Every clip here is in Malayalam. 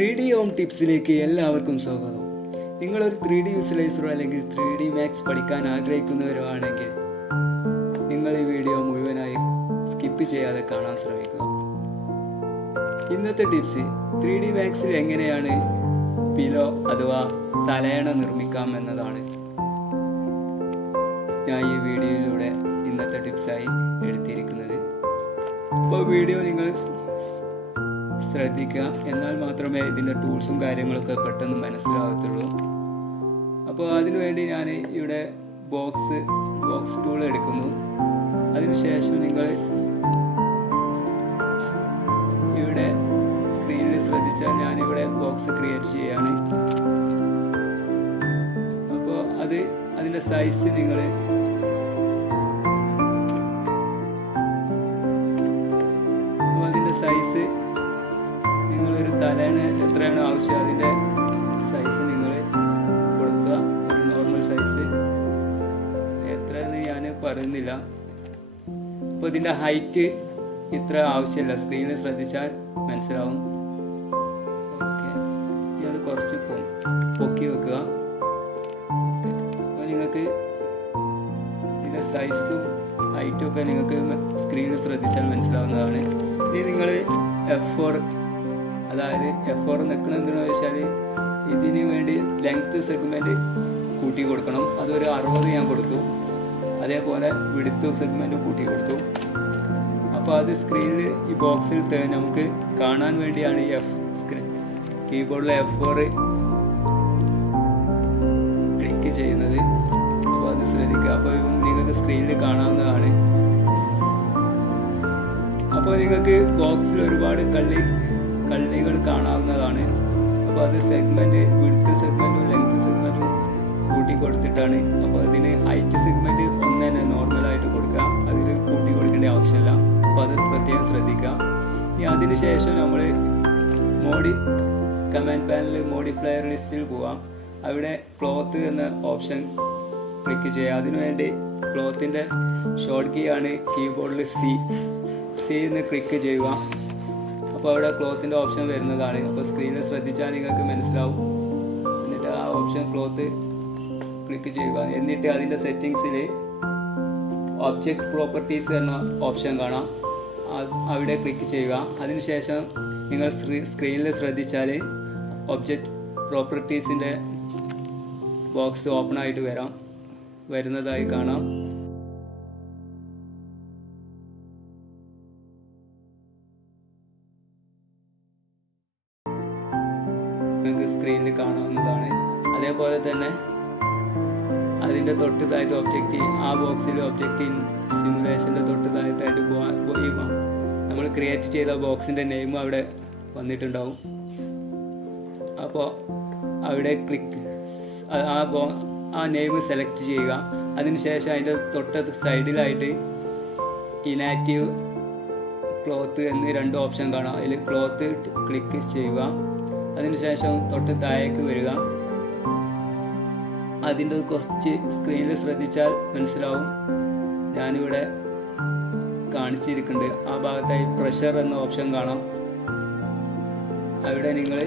3D ഹോം ടിപ്സിലേക്ക് എല്ലാവർക്കും സ്വാഗതം. നിങ്ങളൊരു 3D വിഷ്വലൈസറോ അല്ലെങ്കിൽ 3D മാക്സ് പഠിക്കാൻ ആഗ്രഹിക്കുന്നവരോ ആണെങ്കിൽ നിങ്ങൾ ഈ വീഡിയോ മുഴുവനായി സ്കിപ്പ് ചെയ്യാതെ കാണാൻ ശ്രമിക്കുക. ഇന്നത്തെ ടിപ്സ് 3D മാക്സിൽ എങ്ങനെയാണ് പിലോ അഥവാ തലയണ നിർമ്മിക്കാം എന്നതാണ് ഞാൻ ഈ വീഡിയോയിലൂടെ ഇന്നത്തെ ടിപ്സായി എടുത്തിരിക്കുന്നത്. അപ്പോൾ വീഡിയോ നിങ്ങൾ ശ്രദ്ധിക്കുക, എന്നാൽ മാത്രമേ ഇതിൻ്റെ ടൂൾസും കാര്യങ്ങളൊക്കെ പെട്ടെന്ന് മനസ്സിലാകത്തുള്ളൂ. അപ്പോൾ അതിനുവേണ്ടി ഞാൻ ഇവിടെ ബോക്സ് ടൂൾ എടുക്കുന്നു. അതിനുശേഷം നിങ്ങൾ ഇവിടെ സ്ക്രീനിൽ ശ്രദ്ധിച്ചാൽ ഞാനിവിടെ ബോക്സ് ക്രിയേറ്റ് ചെയ്യാണ്. അപ്പോൾ അതിൻ്റെ സൈസ് നിങ്ങളൊരു തലയണ എത്രയാണ് ആവശ്യം അതിൻ്റെ സൈസ് നിങ്ങൾ കൊടുക്കുക. ഒരു നോർമൽ സൈസ് എത്രയെന്ന് ഞാൻ പറയുന്നില്ല. അപ്പോൾ ഇതിൻ്റെ ഹൈറ്റ് ഇത്ര ആവശ്യമില്ല, സ്ക്രീനിൽ ശ്രദ്ധിച്ചാൽ മനസ്സിലാവും. ഓക്കെ, ഇനി അത് കുറച്ച് പൊക്കി വെക്കുക. ഓക്കെ, അപ്പോൾ നിങ്ങൾക്ക് ഇതിൻ്റെ സൈസും ഹൈറ്റും ഒക്കെ നിങ്ങൾക്ക് സ്ക്രീനിൽ ശ്രദ്ധിച്ചാൽ മനസ്സിലാവുന്നതാണ്. ഇനി നിങ്ങൾ F4 അതായത് F4 നിൽക്കണം എന്തെന്ന് വെച്ചാൽ ഇതിന് വേണ്ടി ലെങ്ത് സെഗ്മെൻറ്റ് കൂട്ടി കൊടുക്കണം. അതൊരു 60 ഞാൻ കൊടുത്തു. അതേപോലെ വിഡ്ത്ത് സെഗ്മെൻറ്റ് കൂട്ടി കൊടുത്തു. അപ്പോൾ അത് സ്ക്രീനിൽ ഈ ബോക്സിൽ നമുക്ക് കാണാൻ വേണ്ടിയാണ് ഈ കീബോർഡിലെ F4 ക്ലിക്ക് ചെയ്യുന്നത്. അപ്പോൾ അത് ശ്രദ്ധിക്കുക. അപ്പോൾ നിങ്ങൾക്ക് സ്ക്രീനിൽ കാണാവുന്നതാണ്. അപ്പോൾ നിങ്ങൾക്ക് ബോക്സിൽ ഒരുപാട് കള്ളികൾ കാണാവുന്നതാണ്. അപ്പോൾ അത് സെഗ്മെൻറ്റ് വിഡ്ത്ത് സെഗ്മെൻറ്റും ലെങ്ത് സെഗ്മെൻറ്റും കൂട്ടി കൊടുത്തിട്ടാണ്. അപ്പോൾ അതിന് ഹൈറ്റ് സെഗ്മെൻറ്റ് ഒന്ന് തന്നെ നോർമലായിട്ട് കൊടുക്കുക, അതിൽ കൂട്ടി കൊടുക്കേണ്ട ആവശ്യമില്ല. അപ്പോൾ അത് പ്രത്യേകം ശ്രദ്ധിക്കുക. ഇനി അതിന് ശേഷം നമ്മൾ കമാൻഡ് പാനലിൽ മോഡിഫയർ ലിസ്റ്റിൽ പോവാം. അവിടെ ക്ലോത്ത് എന്ന ഓപ്ഷൻ ക്ലിക്ക് ചെയ്യുക. അതിനുവേണ്ടി ക്ലോത്തിൻ്റെ ഷോർട്ട് കീ ആണ് കീബോർഡിൽ സി എന്ന് ക്ലിക്ക് ചെയ്യുക. അപ്പോൾ അവിടെ ക്ലോത്തിൻ്റെ ഓപ്ഷൻ വരുന്നതാണ്. അപ്പോൾ സ്ക്രീനിൽ ശ്രദ്ധിച്ചാൽ നിങ്ങൾക്ക് മനസ്സിലാവും. എന്നിട്ട് ആ ഓപ്ഷൻ ക്ലോത്ത് ക്ലിക്ക് ചെയ്യുക. എന്നിട്ട് അതിൻ്റെ സെറ്റിങ്സിൽ ഒബ്ജക്റ്റ് പ്രോപ്പർട്ടീസ് എന്ന ഓപ്ഷൻ കാണാം, അവിടെ ക്ലിക്ക് ചെയ്യുക. അതിനുശേഷം നിങ്ങൾ സ്ക്രീനിൽ ശ്രദ്ധിച്ചാൽ ഒബ്ജക്റ്റ് പ്രോപ്പർട്ടീസിൻ്റെ ബോക്സ് ഓപ്പൺ ആയിട്ട് വരുന്നതായി കാണാം. നിങ്ങൾക്ക് സ്ക്രീനിൽ കാണാവുന്നതാണ്. അതേപോലെ തന്നെ അതിൻ്റെ തൊട്ട് താഴത്ത് ആ ബോക്സിൽ ഒബ്ജക്റ്റ് സിമുലേഷൻ്റെ തൊട്ട് താഴത്തായിട്ട് നമ്മൾ ക്രിയേറ്റ് ചെയ്ത ബോക്സിൻ്റെ നെയിം അവിടെ വന്നിട്ടുണ്ടാവും. അപ്പോൾ അവിടെ ആ നെയിം സെലക്ട് ചെയ്യുക. അതിനുശേഷം അതിൻ്റെ തൊട്ട് സൈഡിലായിട്ട് ഇനാക്റ്റീവ് ക്ലോത്ത് എന്നീ 2 ഓപ്ഷൻ കാണാം. അതിൽ ക്ലോത്ത് ക്ലിക്ക് ചെയ്യുക. അതിനുശേഷം തൊട്ട് താഴേക്ക് വരിക. അതിൻ്റെ കുറച്ച് സ്ക്രീനിൽ ശ്രദ്ധിച്ചാൽ മനസ്സിലാവും, ഞാനിവിടെ കാണിച്ചിരിക്കുന്നുണ്ട്. ആ ഭാഗത്തായി പ്രഷർ എന്ന ഓപ്ഷൻ കാണാം. അവിടെ നിങ്ങൾ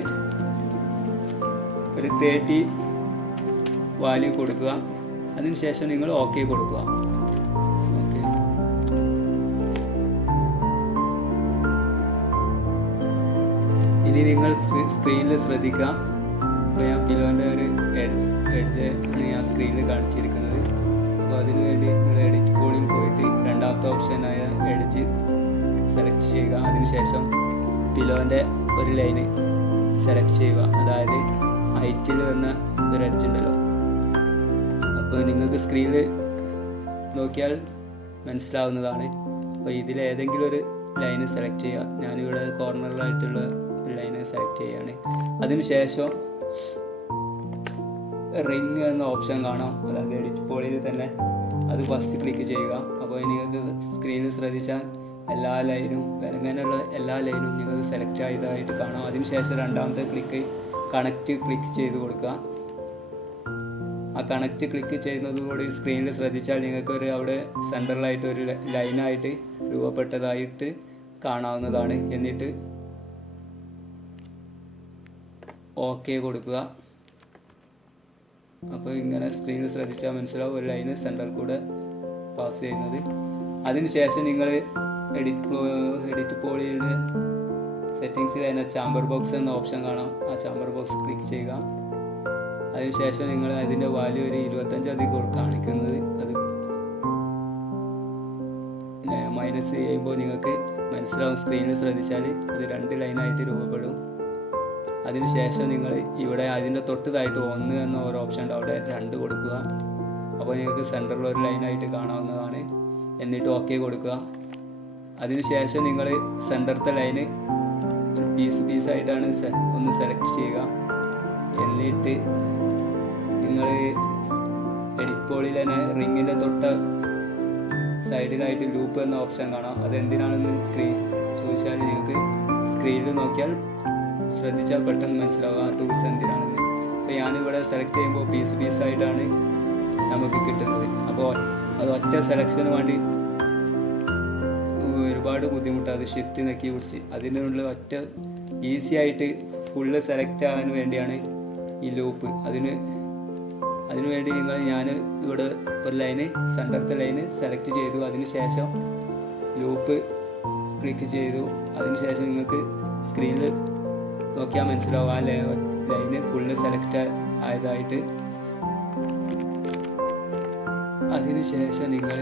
ഒരു 30 വാല്യൂ കൊടുക്കുക. അതിനുശേഷം നിങ്ങൾ ഓക്കെ കൊടുക്കുക. ഓക്കെ, ഇനി നിങ്ങൾ സ്ക്രീനിൽ ശ്രദ്ധിക്കുക. അപ്പോൾ ഞാൻ പിലോൻ്റെ ഒരു എഡ്ജ് ഞാൻ സ്ക്രീനിൽ കാണിച്ചിരിക്കുന്നത്. അപ്പോൾ അതിനുവേണ്ടി നിങ്ങൾ എഡിറ്റ് കോഡിൽ പോയിട്ട് രണ്ടാമത്തെ ഓപ്ഷനായ എഡ്ജ് സെലക്ട് ചെയ്യുക. അതിനുശേഷം പിലോൻ്റെ ഒരു ലൈന് സെലക്ട് ചെയ്യുക. അതായത് ഹൈറ്റിൽ വന്ന ഒരു എഡ്ജ് ഉണ്ടല്ലോ. അപ്പോൾ നിങ്ങൾക്ക് സ്ക്രീനിൽ നോക്കിയാൽ മനസ്സിലാവുന്നതാണ്. അപ്പോൾ ഇതിലേതെങ്കിലും ഒരു ലൈന് സെലക്ട് ചെയ്യുക. ഞാനിവിടെ കോർണറിലായിട്ടുള്ള ഒരു ലൈന് സെലക്ട് ചെയ്യുകയാണ്. അതിനുശേഷം റിങ് എന്ന ഓപ്ഷൻ കാണാം, അതായത് എഡിറ്റ് പോളിൽ തന്നെ അത് ഫസ്റ്റ് ക്ലിക്ക് ചെയ്യുക. അപ്പോൾ നിങ്ങൾക്ക് സ്ക്രീനിൽ ശ്രദ്ധിച്ചാൽ എല്ലാ ലൈനും നിങ്ങൾക്ക് സെലക്ട് ചെയ്തതായിട്ട് കാണാം. അതിനുശേഷം രണ്ടാമത്തെ കണക്റ്റ് ക്ലിക്ക് ചെയ്ത് കൊടുക്കുക. ആ കണക്റ്റ് ക്ലിക്ക് ചെയ്യുന്നതോടുകൂടി സ്ക്രീനിൽ ശ്രദ്ധിച്ചാൽ നിങ്ങൾക്ക് അവിടെ സെൻറ്ററിലായിട്ട് ഒരു ലൈനായിട്ട് രൂപപ്പെട്ടതായിട്ട് കാണാവുന്നതാണ്. എന്നിട്ട് ഓക്കെ കൊടുക്കുക. അപ്പോൾ ഇങ്ങനെ സ്ക്രീനിൽ ശ്രദ്ധിച്ചാൽ മനസ്സിലാവും ഒരു ലൈന് സെൻറ്ററിൽ കൂടെ പാസ് ചെയ്യുന്നത്. അതിനുശേഷം നിങ്ങൾ എഡിറ്റ് പോളിയുടെ സെറ്റിങ്സിൽ അതിനെ ചാമ്പർ ബോക്സ് എന്ന ഓപ്ഷൻ കാണാം. ആ ചാമ്പർ ബോക്സ് ക്ലിക്ക് ചെയ്യുക. അതിനുശേഷം നിങ്ങൾ അതിൻ്റെ വാല്യൂ ഒരു 25 അധികം കാണിക്കുന്നത് അത് മൈനസ് ചെയ്യുമ്പോൾ നിങ്ങൾക്ക് മനസ്സിലാവും. സ്ക്രീനിൽ ശ്രദ്ധിച്ചാൽ അത് 2 ലൈനായിട്ട് രൂപപ്പെടും. അതിനുശേഷം നിങ്ങൾ ഇവിടെ അതിൻ്റെ തൊട്ടതായിട്ട് 1 എന്ന ഒരു ഓപ്ഷൻ ഉണ്ട്, അവിടെ 2 കൊടുക്കുക. അപ്പോൾ നിങ്ങൾക്ക് സെൻറ്ററിൽ ഒരു ലൈനായിട്ട് കാണാവുന്നതാണ്. എന്നിട്ട് ഓക്കെ കൊടുക്കുക. അതിനുശേഷം നിങ്ങൾ സെൻറ്ററത്തെ ലൈന് ഒരു പീസായിട്ടാണ് ഒന്ന് സെലക്ട് ചെയ്യുക. എന്നിട്ട് നിങ്ങൾ എഡിറ്റ് പോളിൽ തന്നെ റിങ്ങിൻ്റെ തൊട്ട സൈഡിലായിട്ട് ലൂപ്പ് എന്ന ഓപ്ഷൻ കാണാം. അതെന്തിനാണെന്ന് ചോദിച്ചാൽ നിങ്ങൾക്ക് സ്ക്രീനിൽ നോക്കിയാൽ ശ്രദ്ധിച്ചാൽ പെട്ടെന്ന് മനസ്സിലാവുക ആ ടൂൾസ് എന്തിനാണെന്ന്. അപ്പോൾ ഞാനിവിടെ സെലക്ട് ചെയ്യുമ്പോൾ പീസായിട്ടാണ് നമുക്ക് കിട്ടുന്നത്. അപ്പോൾ അത് ഒറ്റ സെലക്ഷന് വേണ്ടി ഒരുപാട് ബുദ്ധിമുട്ടാണ്. അത് ഷിഫ്റ്റ് നെക്കി പിടിച്ച് അതിനുള്ള ഒറ്റ ഈസി ആയിട്ട് ഫുള്ള് സെലക്ട് ആകാൻ വേണ്ടിയാണ് ഈ ലൂപ്പ്. അതിനുവേണ്ടി ഞാൻ ഇവിടെ ഒരു ലൈന് സെൻറ്ററത്തെ ലൈന് സെലക്ട് ചെയ്തു. അതിനുശേഷം ലൂപ്പ് ക്ലിക്ക് ചെയ്തു. അതിനുശേഷം നിങ്ങൾക്ക് സ്ക്രീനിൽ നോക്കിയാൽ മനസ്സിലാവും ആ ലൈന് ഫുള്ള് സെലക്ട് ആയതായിട്ട്. അതിനുശേഷം നിങ്ങൾ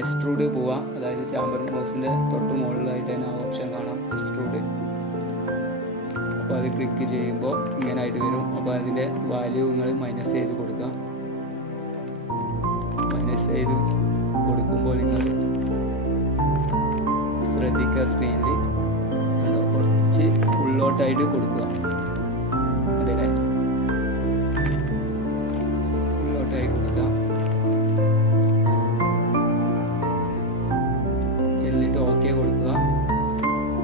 എക്സ്ട്രൂഡ് പോവാം. അതായത് ചാമ്പർ ബോക്സിൻ്റെ തൊട്ട് മുകളിലായിട്ട് തന്നെ ആ ഓപ്ഷൻ കാണാം, എക്സ്ട്രൂഡ്. അപ്പോൾ അത് ക്ലിക്ക് ചെയ്യുമ്പോൾ ഇങ്ങനെ ആയിട്ട് വരും. അപ്പോൾ അതിൻ്റെ വാല്യൂ നിങ്ങൾ മൈനസ് ചെയ്ത് കൊടുക്കുക. മൈനസ് ചെയ്ത് കൊടുക്കുമ്പോൾ നിങ്ങൾ ശ്രദ്ധിക്കുക, സ്ക്രീനിൽ കണ്ടോ കുറച്ച് ഉള്ളോട്ടായിട്ട് കൊടുക്കുക. അല്ലേ, ഉള്ളോട്ടായി കൊടുക്കുക. എന്നിട്ട് ഓക്കെ കൊടുക്കുക.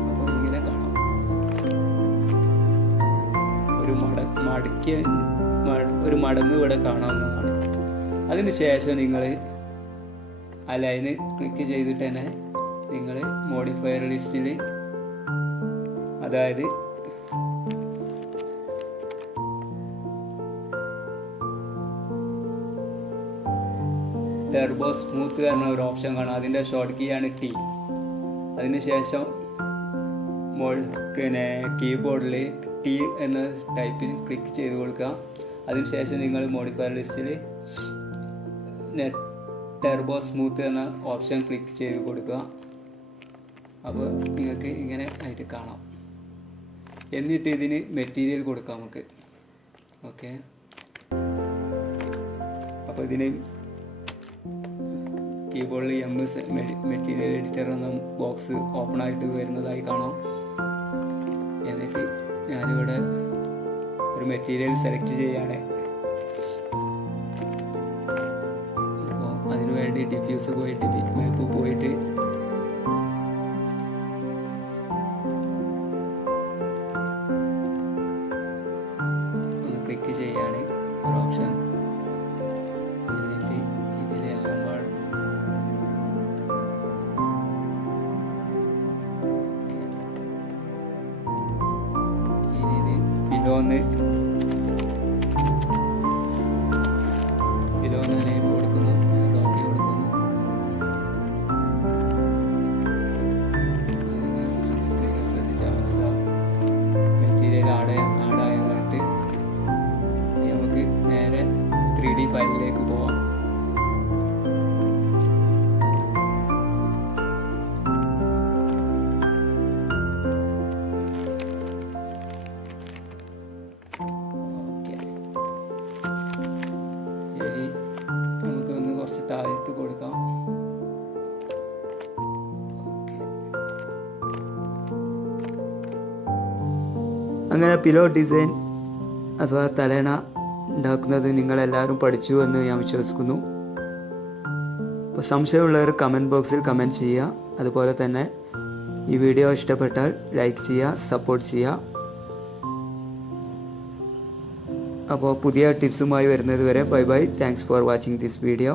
അപ്പോൾ ഇങ്ങനെ കാണാം ഒരു മടങ്ങ് ഇവിടെ കാണാവുന്നതാണ്. അതിനുശേഷം നിങ്ങൾ ആ ലൈന് ക്ലിക്ക് ചെയ്തിട്ട് തന്നെ നിങ്ങൾ മോഡിഫയർ ലിസ്റ്റിൽ, അതായത് ടർബോ സ്മൂത്ത് എന്ന ഒരു ഓപ്ഷൻ കാണാം. അതിൻ്റെ ഷോർട്ട് കീ ആണ് T. അതിനുശേഷം കീബോർഡിൽ T എന്ന ടൈപ്പ് ക്ലിക്ക് ചെയ്ത് കൊടുക്കുക. അതിനുശേഷം നിങ്ങൾ മോഡിഫയർ ലിസ്റ്റിൽ ടർബോ സ്മൂത്ത് എന്ന ഓപ്ഷൻ ക്ലിക്ക് ചെയ്ത് കൊടുക്കുക. അപ്പോൾ നിങ്ങൾക്ക് ഇങ്ങനെ ആയിട്ട് കാണാം. എന്നിട്ട് ഇതിന് മെറ്റീരിയൽ കൊടുക്കാം നമുക്ക്. ഓക്കെ, അപ്പോൾ ഇതിന് കീബോർഡിൽ മെറ്റീരിയൽ എഡിറ്റർ എന്ന ബോക്സ് ഓപ്പൺ ആയിട്ട് വരുന്നതായി കാണാം. എന്നിട്ട് ഞാനിവിടെ ഒരു മെറ്റീരിയൽ സെലക്ട് ചെയ്യാണ്. അപ്പോൾ അതിനുവേണ്ടി ഡിഫ്യൂസ് പോയിട്ട് ബിറ്റ് മാപ്പ് പോയിട്ട് ഒന്ന് ക്ലിക്ക് ചെയ്യാണ് ഒരു ഓപ്ഷൻ. എന്നിട്ട് ഇതിലെല്ലാം പാടും. ഇനി ഇത് പിലോന്ന് നെയിം കൊടുക്കുന്നു, ഓക്കെ കൊടുക്കുന്നു. സ്ക്രീനിൽ ശ്രദ്ധിച്ചാൽ മനസ്സിലാവും മെറ്റീരിയൽ ആഡായതായിട്ട്. നമുക്ക് നേരെ 3D ഫയലിലേക്ക് പോവാം. നമുക്കൊന്ന് കുറച്ച് താഴത്ത് കൊടുക്കാം. അങ്ങനെ പിലോ ഡിസൈൻ അഥവാ തലേണ ഉണ്ടാക്കുന്നത് നിങ്ങളെല്ലാവരും പഠിച്ചു എന്ന് ഞാൻ വിശ്വസിക്കുന്നു. അപ്പോൾ സംശയമുള്ളവർ കമൻറ്റ് ബോക്സിൽ കമൻറ്റ് ചെയ്യുക. അതുപോലെ തന്നെ ഈ വീഡിയോ ഇഷ്ടപ്പെട്ടാൽ ലൈക്ക് ചെയ്യുക, സപ്പോർട്ട് ചെയ്യുക. അപ്പോൾ പുതിയ ടിപ്സുമായി വരുന്നത് വരെ bye bye. Thanks for watching this video.